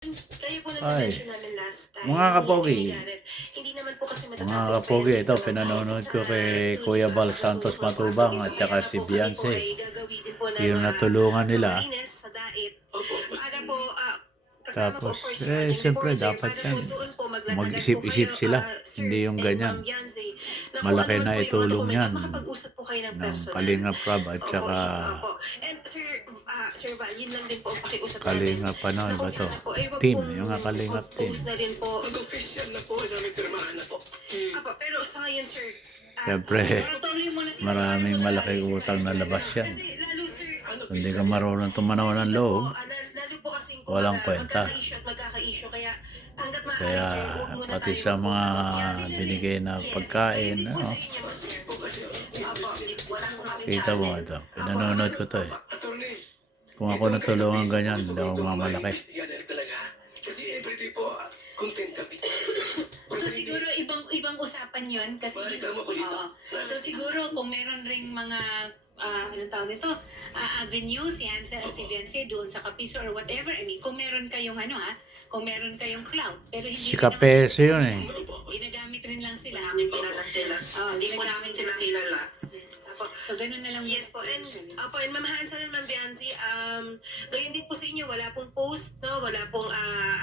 Kayo po Ay, nag-mention namin last time. mga kapogi. Hindi naman po kasi Mga matatapos kapogi, ito pero pinanonood sa ko kay Kuya studio Bal sa Santos Kasubal Matubang Patuloy at po. saka Kaya si nga po kami po Beyonce. ay gagawin din po ng Yung natulungan nila. camarines sa Dait. Para po, kasama po Tapos, of course yung ating siyempre reporter. dapat Para yan. po doon po maglatagan po Mag-isip-isip kayo, sila. Sir Hindi yung and Ma'am ganyan. Beyonce. Na kung ano Malaki man na po yung mga itulong dokumento at yan makapag-usap po kayo ng ng personal. Kalingap Rab at Opo, saka opo. And Sir Val, yun lang din po ang pakiusap namin. Kalingap ano Na ba kung to? sana po ay wag Team, pong yung nga Kalingap team. mag-post na rin po. Mag-official na po na may pirmahan na po. Apo, pero sa ngayon, sir, Siyempre, moratorium muna sila. maraming malaking utang na labas yan. Kasi lalo, sir, Kung hindi ka marunong tumanaw ng loob, lalo po kasing walang kwenta. magkaka-issue at magkaka-issue. Kaya hanggat maaari, Kaya sir, huwag muna pati tayo sa mga mag-post. binigay na pagkain, Hindi po ano, sa inyo, sir. Apo, kita mo ito. Pinanonood ko to eh. Attorney, Kung ako natulungan ganyan, hindi ako mamalaki. investigahan talaga. Kasi everyday po, content kami. So siguro ibang usapan 'yon kasi Reklamo ko dito. so siguro kung meron ring mga ano tawag nito, avenue si Hansel at si Beyonce doon sa Kapiso or whatever. I mean, kung meron kayong kung meron kayong cloud, pero hindi Si rin Kapeso yun eh. ginagamit rin lang sila. Hindi po namin sila kilala. Apo. So ganun na lang. Yes po. And Ma'am Hansel and Ma'am Bianzi, gayon din po sa inyo, wala pong post, no? Wala pong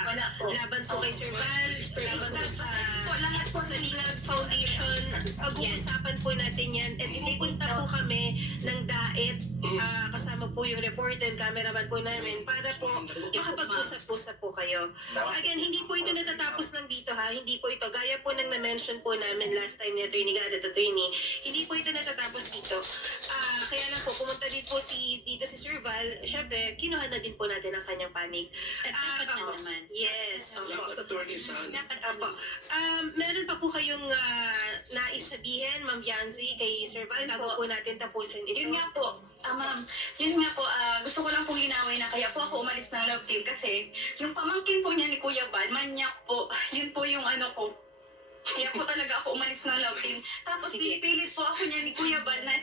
Wala po. laban po kay Sir Val, laban po sa Lilag Foundation. Pag-uusapan po natin yan. And pupunta po kami ng Dait, kasama po yung reporter and cameraman po namin para po makapag-usap-usap po kayo. Again, hindi po ito natatapos lang dito ha. Hindi po ito. Gaya po ng na-mention po namin last time ni Attorney Gadet, Attorney, hindi po ito natatapos dito. Kaya lang po, pumunta din po dito si Sir Val. Syempre, kinuha na din po natin ang kanyang panig. At dapat na Oo. naman. Yes. Opo. Salamat, attorney, sa Dapat Opo. Meron pa po kayong nais sabihin, Ma'am Bianzi, kay Sir Val, bago po natin tapusin ito. Yun nga po, ma'am, gusto ko lang pong linawin na kaya po ako umalis ng love team kasi yung pamangkin po niya ni Kuya Bal, manyak po, yun po yung ano ko. Kaya po talaga ako umalis ng love team. Tapos Sige. pipilit po ako niya ni Kuya Bal na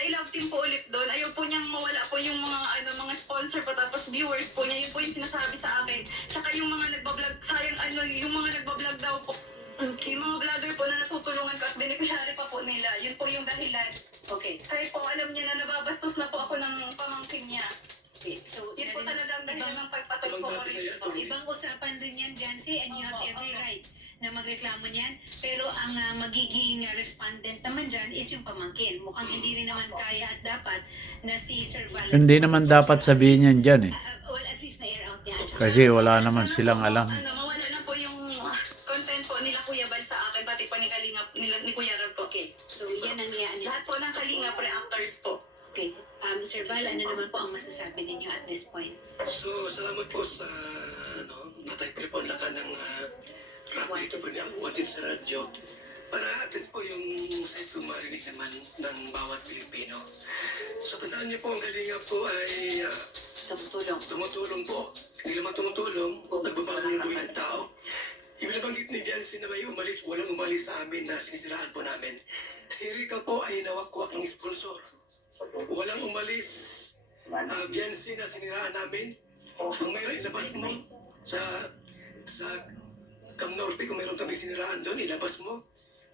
i-love team po ulit doon. Ayaw po niyang mawala po yung mga sponsor po tapos viewers po niya. Yun po yung sinasabi sa akin. Tsaka yung mga nagbablog, yung mga nagbablog daw po. Yung mga vlogger po na natutulungan ko at beneficiary pa po nila. Yun po yung dahilan. Okay. Kahit po alam niya na nababastos na po ako ng pamangkin niya. Okay. So Yun po talaga ang dahilan ng pagpatol ko Ibang dati na yan, rin. attorney. ibang usapan rin yan, Jancy, and you have every right na magreklamo niyan. Pero ang magiging respondent naman dyan is yung pamangkin. Mukhang hindi rin naman kaya at dapat na si Sir Val. Hindi naman dapat sabihin yan dyan eh. Well, at least na-air out niya. Kasi wala naman silang alam. Mawala na po yung content po nila Kuya Bal sa akin, pati po ni Kalingap, ni Kuya Rab po. Okay. So, yan ang yan. Lahat po ng Kalingap reactors po. Okay. Sir Val, ano naman po ang masasabi ninyo at this point? So, salamat po sa natay po lakan ng rapid po niya uwatin sa radyo para at least po yung side ko marinig naman ng bawat Pilipino. So, tandaan niyo po, ang Kalingap po ay tumutulong po. Hindi naman tumutulong, nagbabago ng buhay ng tao. Ibinabanggit ni Biancy na may umalis, walang umalis sa amin na sinisiraan po namin. Si Rica po ay nawakwak ng sponsor. Walang umalis, Biancy na siniraan namin. Kung mayroon ilabas mo sa Cam Norte, kung mayroon kami siniraan doon, ilabas mo.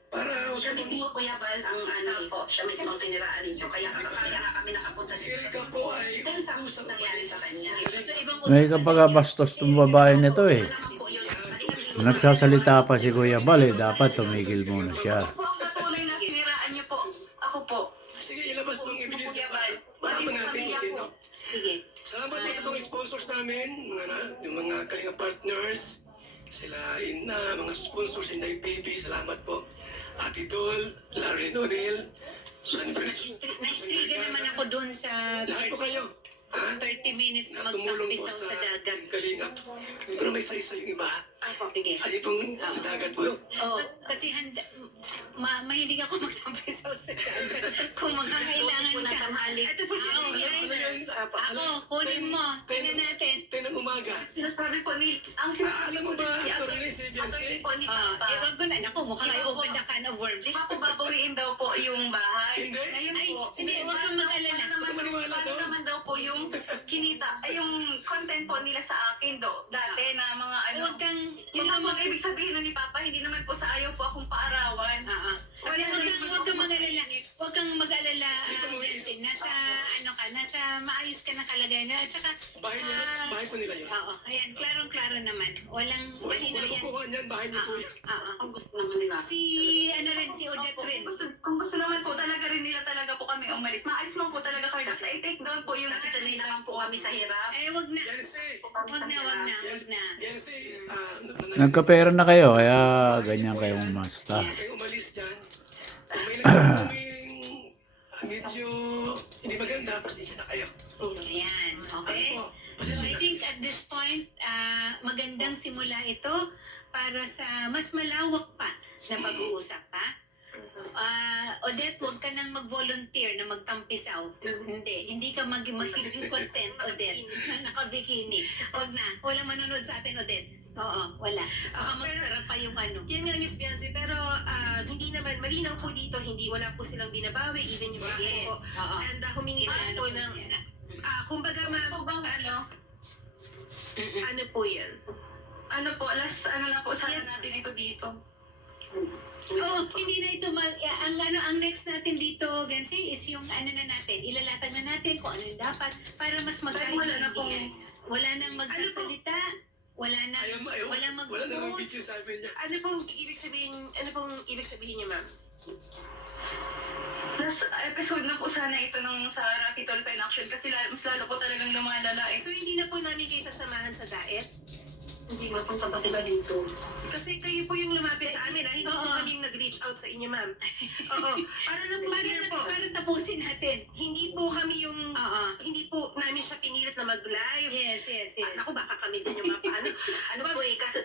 Para Siya mismo Kuya Bal ang po, siya mismo ang siniraan ninyo. Kaya nga kami nakapunta si Rica po ay dahil sa usap nangyari sa kanya. So, ibang May kapagabastos tong babae nito eh. Naman po yun. Nagsasalita pa si Kuya Bal eh. Dapat tumigil muna siya. Ako po ang patuloy na siniraan niyo po. Ako po. Sige, ilabas mo ang ebidensya Kuya para Bal. malaman natin kung sino. Sige. Salamat po sa mga sponsors namin, yung mga Kalinga partners, sila mga sponsors in IPB, salamat po. Ate Dol, Larry O'Neill, San Francisco, Na-trigger naman ako dun sa lahat po kayo. Ha? 30 minutes na Na tumulong po magtampisaw sa sa dagat. Kalinga. Pero may isa-isa yung iba. Sige. Ay, itong sa dagat po. Oo, kasi mahilig ako magtampisaw sa dagat. Kung magkakailangan ka. Ito po si Lady Ida. Ako, kunin mo. Tingnan natin. Tenang umaga. Sinasabi po ni, ang sinasabi Alam mo po ba, ni Atty. si Attorney Biancy? po ni Papa. Wag ko na. Naku, mukhang Di ba ay po? open the can of worms. Di ba po babawiin daw po yung bahay? Hindi. Ngayon Ay, po. hindi, huwag kang mag-alala. Paano naman daw po po yung kinita, ay yung content po nila sa akin dati na mga ano. Huwag kang, Yun lang po ang ibig sabihin nun ni Papa, hindi naman po sa ayaw po akong paarawan. Huwag kang mag-alala. Huwag kang mag-alala, Jensen. Nasa, nasa maayos ka na kalagayan. At saka, Bahay po nila yun. oo, ayan, klarong-klaro naman. Walang malinaw Walang yan. kukuha niyan, bahay niyo po yan. Oo. Ang gusto naman nila. Si, si Odette rin. Kung gusto naman po talaga rin nila talaga po kami umalis, maalis lang po talaga kami. Kasi i-take down po yung sanay naman po kami sa hirap. Eh, wag na. Yancy! Wag na. Yancy! Nagkapera na kayo, kaya ganyan kayo umasta. Kayo umalis dyan. Kung may nagkaming medyo hindi maganda, pasensya na kayo. Ayan, okay? Ano po? So I think at this point, magandang simula ito para sa mas malawak pa na pag-uusap, ha? Odette, huwag ka nang mag-volunteer na magtampisaw. Hindi ka magiging content, Odette, na naka-bikini. Huwag na. Walang manonood sa atin, Odette. Oo, wala. Baka magsarap pa yung ano. Yan nga, Miss Beyonce, pero hindi naman, malinaw po dito, wala po silang binabawi, even yung mga Yes. po. Oo. And humingi na po ng, kumbaga ma'am, Po bang ano? ano po yan? Ano po, last ano na po sana natin ito dito. Oo, hindi na ito ang next natin dito, Vency, is yung ano na natin, ilalatag na natin kung ano yung dapat para mas Dahil wala na pong- magkaintindihan. Wala nang magsasalita, wala nang Wala na mag-post. video sabi niya. Ano pong ibig sabihin niya, ma'am? Last episode na po sana ito nung sa Rocky Tolpa in Action kasi mas lalo po talagang lumalala eh. So hindi na po namin kayo sasamahan sa diet? Hindi mapunta pa sila dito. Kasi kayo po yung lumapit sa amin, hindi po Oo. kami yung nag-reach out sa inyo, ma'am. Oo. Para lang po clear po. Para tapusin natin. Hindi po kami yung, Oo. hindi po namin siya pinilit na mag-live. Yes. Naku, baka kami din yung mapaano. Ano po eh, kasi,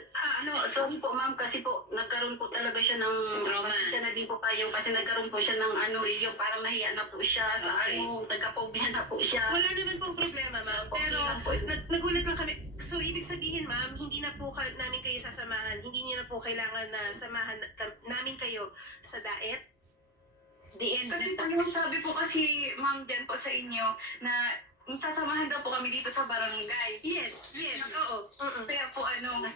sorry po ma'am, kasi po, nagkaroon po talaga siya ng, Trauma. siya na din po kayo, kasi nagkaroon po siya ng yung parang nahiya na po siya, sa Okay. nagka-phobia na po siya. Wala naman pong problema, ma'am. Okay Pero lang po yun. nagulat lang kami. So, ibig sabihin, ma'am, hindi na po namin kayo sasamahan. Hindi niyo na po kailangan na samahan namin kayo sa diet. The end Kasi na po, sabi po kasi ma'am din po sa inyo, na sasamahan daw po kami dito sa barangay. Yes, oo. Kaya po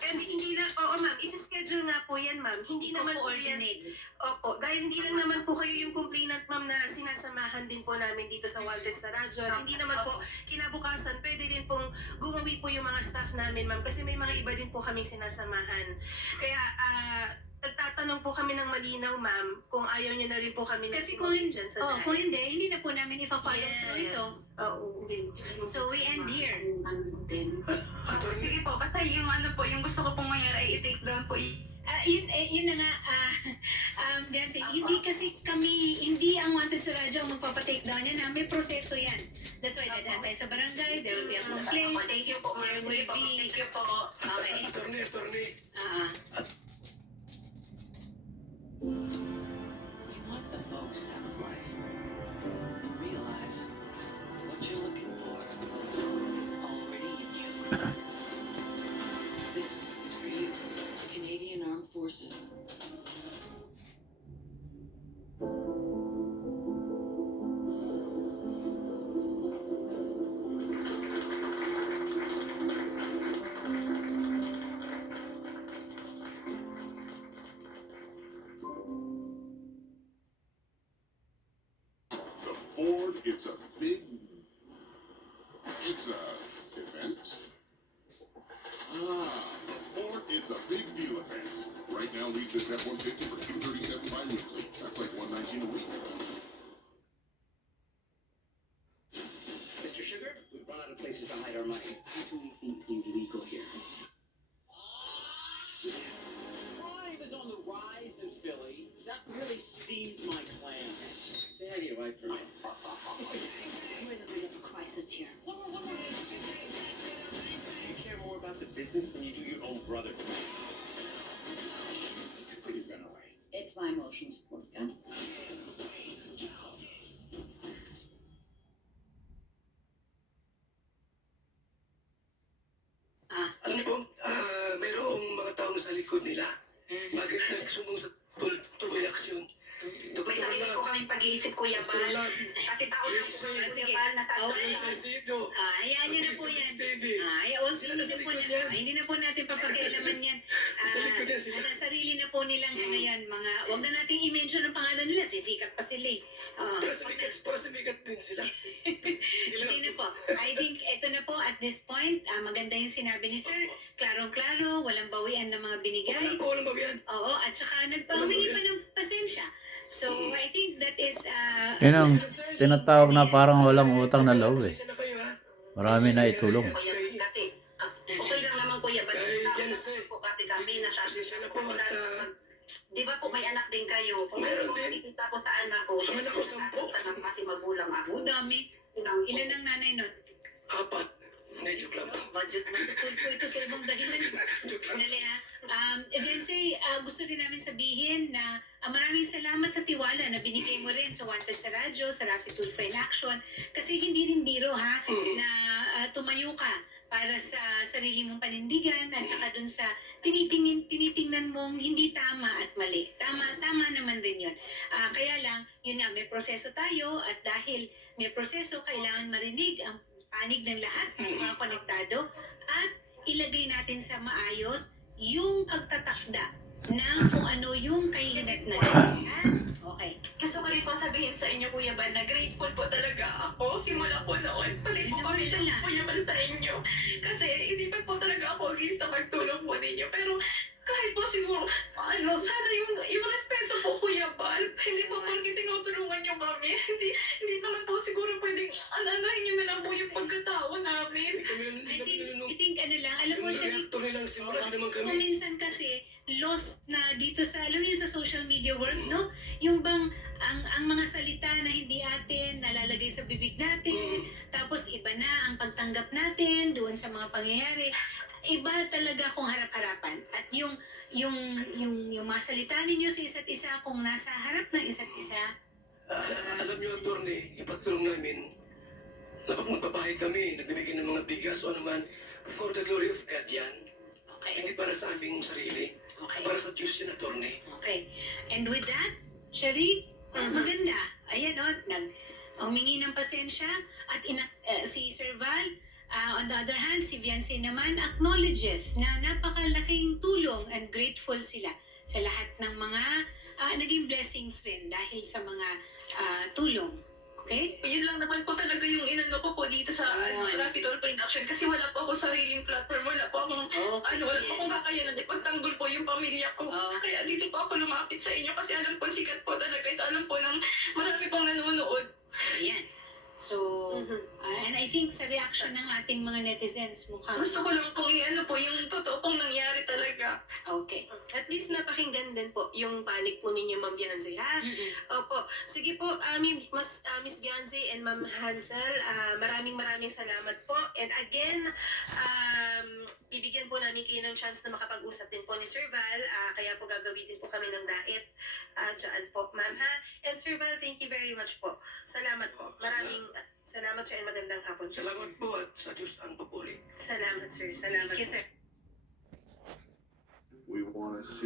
And hindi na, oo ma'am, isi-schedule nga po yan, ma'am. Hindi naman po yan. coordinate. Opo, dahil hindi lang naman po kayo yung complainant, ma'am, na sinasamahan din po namin dito sa Wanted sa radyo. At hindi naman po kinabukasan, pwede din pong gumawi po yung mga staff namin, ma'am, kasi may mga iba din po kaming sinasamahan. Kaya, nagtatanong po kami ng malinaw, ma'am, kung ayaw niyo na rin po kami Kasi kung hindi, dyan sa kung hindi na po namin ipa-follow through ito. Oo. So we end here. Sige po, basta yung yung gusto ko pong mangyari ay i-take down po. Yun na nga, Beyonce, hindi ang Wanted sa radyo ang magpapatake down yan. May proseso yan. That's why dadaan tayo sa barangay, there will be a complaint. Thank you po, ma'am. There will be, Thank you po. okay. Attorney. You want the most out of life and realize what you're looking for is already in you. This is for you, Canadian Armed Forces. The Ford, it's a event. The Ford, it's a big deal event. Right now, lease this F-150 for $237 bi-weekly. That's like $119 a week. Mr. Sugar, we've run out of places to hide our money. How do we think illegal here? Crime is on the rise in Philly. That really steams my clams. Say hi to your wife for me. We're in the middle of a crisis here. You care more about the business than you do your own brother. Put your gun away. It's my emotional support gun. Alam niyo po, mayroong mga taong sa likod nila. Bakit nagsumbong sa tuloy aksyon? May sarili po kaming mag-iisip, Kuya Bal. Kasi tao lang po kami, Kuya Bal, Hayaan nyo na po yan. Hindi na po natin papakialaman yan. Nasa sarili na po nilang ano yan, wag na nating i-mention ang pangalan nila, sisikat pa sila eh. Pero sumikat din sila. Hindi na po. I think ito na po at this point, maganda yung sinabi ni Sir. Klarong-klaro, walang bawian ng mga binigay. Walang bawian. Oo, at saka nagpahumingi pa ng pasensya. So, I think that is... Yun ang tinatawag na parang walang utang na loob eh. Pasensya na kayo ha. Marami na itulong. Kasi, okay lang naman, Kuya Bal. Po kasi kami, Pasensya na po at di ba po may anak din kayo? Kung Meron din. makikita ko sa anak ko, Ang anak ko 10. kasi magulang ako. dami. Ilan ang nanay nun? 4. Hindi, joke lang po. Budget man. Ito sa ibang dahilan. Joke lang. Dali ha. Eventually, gusto din namin sabihin na maraming salamat sa tiwala na binigay mo rin sa Wanted sa Radyo, sa Rapid Tulfo in Action. Kasi hindi rin biro ha, na tumayo ka para sa sarili mong panindigan at saka dun sa tinitingnan mong hindi tama at mali. Tama naman rin yun. Kaya lang, yun nga, may proseso tayo at dahil may proseso, kailangan marinig ang panig ng lahat ng mga konektado at ilagay natin sa maayos yung pagtatakda ng kung ano yung kahinat na Okay. Gusto ko rin po sabihin sa inyo, Kuya Bal, na grateful po talaga ako. Simula po noon, pali po kami ng Kuya Bal sa inyo. Kasi hindi pa po talaga ako against sa pagtulong po ninyo. Pero kahit po siguro, sana yung respeto po, Kuya Bal, hindi po porque tinutulungan nyo kami. Hindi naman po siguro pwedeng ananahin nyo na lang po yung pagkatao namin. I think ano lang, alam mo Yung siya, reactor nilang simula, di naman kami. kung minsan kasi lost na dito sa, alam niyo sa social media world, no? Yung bang, ang mga salita na hindi atin, nalalagay sa bibig natin, tapos iba na ang pagtanggap natin doon sa mga pangyayari. Iba talaga kung harap-harapan. At yung mga salita ninyo sa isa't isa, kung nasa harap ng isa't isa, Alam niyo, attorney, yung pagtulong namin, nagbabahay kami, nagbibigay ng mga bigas o naman, for the glory of God yan. okay. Hindi para sa aming sarili. Okay. Para sa Diyos yan, attorney. Okay. And with that, Shari, maganda. Ayan o, humingi ng pasensya at si Sir Val, on the other hand, si Viancy naman acknowledges na napakalaking tulong and grateful sila sa lahat ng mga naging blessings rin dahil sa mga tulong. Okay? Yun lang naman po talaga yung inano ko po dito sa Rapid Tulfo in Action. Kasi wala po ako sariling platform. Wala po akong wala po akong kakayanan. Ipagtanggol po yung pamilya ko. Kaya dito po ako lumapit sa inyo kasi alam ko sikat po talaga. Ito alam po ng marami pong nanonood. Ayan. So, and I think sa reaction ng ating mga netizens, mukhang... Gusto ko lang pong i-ano po yung totoo pong nangyari talaga. Okay. At least napakinggan din po yung panig po ninyo, Ma'am Bianze, ha? Opo. Sige po, Miss Bianze and Ma'am Hansel, maraming salamat po. And again, bibigyan po namin kayo ng chance na makapag-usap din po ni Sir Val. Kaya po gagawin din po kami ng daet dyan po, Ma'am, ha? And Sir Val, thank you very much po. Salamat po. Maraming salamat sir and magandang hapon. Salamat po at sa Diyos ang papuri. Salamat, sir. Salamat. Thank you, sir. We want to see